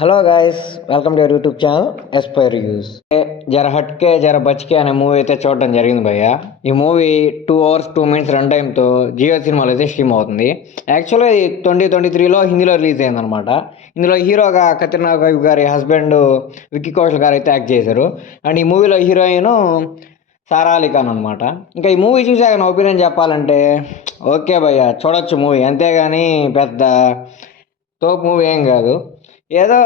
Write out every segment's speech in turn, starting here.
Hello guys, welcome to your YouTube channel Aspire reviews. జర హట్కే జర బచ్కే అనే మూవీ అయితే చూడడం జరిగింది భయ్య. ఈ మూవీ 2 hours 2 minutes రన్ టైంతో జియో సినిమాలో అయితే స్ట్రీమ్ అవుతుంది. యాక్చువల్గా ఇది 2023లో హిందీలో రిలీజ్ అయిందనమాట. ఇందులో హీరోగా కత్రినా కైఫ్ గారి హస్బెండ్ విక్కీ కౌశల్ గారు అయితే యాక్ట్ చేశారు. అండ్ ఈ మూవీలో హీరోయిన్ సారా అలీ ఖాన్ అనమాట. ఇంకా ఈ మూవీ చూసాక నా ఒపీనియన్ చెప్పాలంటే ఓకే భయ్య, చూడొచ్చు మూవీ, అంతేగాని పెద్ద తోపు మూవీ ఏం కాదు. ఏదో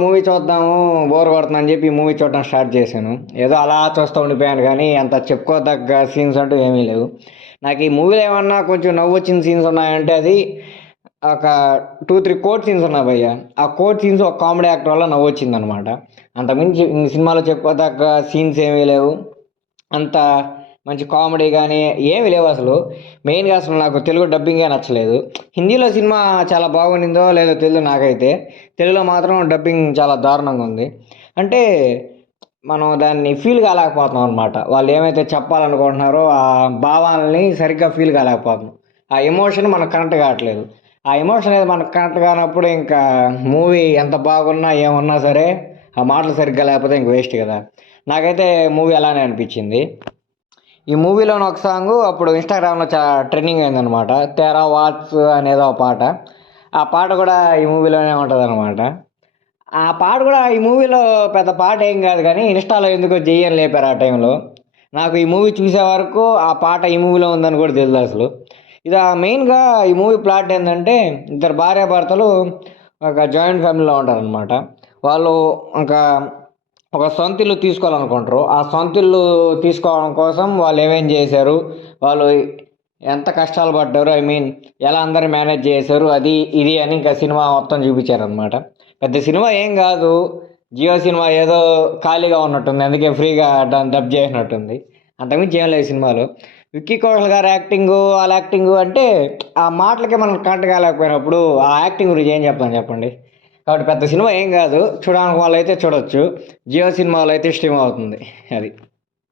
మూవీ చూద్దాము, బోర్ కొడుతుందని చెప్పి ఈ మూవీ చూడడం స్టార్ట్ చేశాను. ఏదో అలా చూస్తూ ఉండిపోయాను, కానీ అంత చెప్పుకోదగ్గ సీన్స్ అంటూ ఏమీ లేవు. నాకు ఈ మూవీలో ఏమన్నా కొంచెం నవ్వు వచ్చిన సీన్స్ ఉన్నాయంటే అది ఒక 2-3 కోట్ సీన్స్ ఉన్నాయి భయ్య. ఆ కోట్ సీన్స్ ఒక కామెడీ యాక్టర్ వల్ల నవ్వు వచ్చింది అనమాట. అంతకుమించి ఈ సినిమాలో చెప్పుకోదగ్గ సీన్స్ ఏమీ లేవు. అంత మంచి కామెడీ కానీ ఏమీ లేవు అసలు. మెయిన్గా అసలు నాకు తెలుగు డబ్బింగే నచ్చలేదు. హిందీలో సినిమా చాలా బాగుండిందో లేదో తెలియదు నాకైతే. తెలుగులో మాత్రం డబ్బింగ్ చాలా దారుణంగా ఉంది. అంటే మనం దాన్ని ఫీల్ కాలేకపోతున్నాం అనమాట. వాళ్ళు ఏమైతే చెప్పాలనుకుంటున్నారో ఆ భావాలని సరిగ్గా ఫీల్ కాలేకపోతున్నాం. ఆ ఎమోషన్ మనకు కనెక్ట్ కావట్లేదు. ఆ ఎమోషన్ అనేది మనకు కనెక్ట్ కానప్పుడు ఇంకా మూవీ ఎంత బాగున్నా ఏమన్నా సరే ఆ మాటలు సరిగ్గా లేకపోతే ఇంక వేస్ట్ కదా. నాకైతే మూవీ అలానే అనిపించింది. ఈ మూవీలోని ఒక సాంగ్ అప్పుడు ఇన్స్టాగ్రామ్లో చాలా ట్రెండింగ్ అయిందనమాట. తేరా వాట్స్ అనేదో ఒక పాట. ఆ పాట కూడా ఈ మూవీలోనే ఉంటుంది అనమాట. ఆ పాట కూడా ఈ మూవీలో పెద్ద పాట ఏం కాదు, కానీ ఇన్స్టాలో ఎందుకో జెయ్యని లేపారు ఆ టైంలో. నాకు ఈ మూవీ చూసే వరకు ఆ పాట ఈ మూవీలో ఉందని కూడా తెలియదు అసలు. ఇది మెయిన్గా ఈ మూవీ ప్లాట్ ఏంటంటే, ఇద్దరు భార్యాభర్తలు ఒక జాయింట్ ఫ్యామిలీలో ఉంటారనమాట. వాళ్ళు ఇంకా ఒక సొంత ఇల్లు తీసుకోవాలనుకుంటారు. ఆ సొంత ఇల్లు తీసుకోవడం కోసం వాళ్ళు ఏమేం చేశారు, వాళ్ళు ఎంత కష్టాలు పడ్డారు, ఎలా అందరు మేనేజ్ చేశారు, అది ఇది అని ఇంకా సినిమా మొత్తం చూపించారనమాట. పెద్ద సినిమా ఏం కాదు, జియో సినిమా ఏదో ఖాళీగా ఉన్నట్టుంది, అందుకే ఫ్రీగా డబ్ చేసినట్టుంది. అంతకుమించి ఏం లేదు సినిమాలో. విక్కీ కౌశల్ గారి యాక్టింగు, వాళ్ళ యాక్టింగు అంటే ఆ మాటలకే మనం కరెక్ట్ కాలేకపోయినప్పుడు ఆ యాక్టింగ్ గురించి ఏం చెప్తాను చెప్పండి. కాబట్టి పెద్ద సినిమా ఏం కాదు, చూడడానికి వాళ్ళు అయితే చూడొచ్చు. జియో సినిమాలో అయితే స్ట్రీమ్ అవుతుంది అది.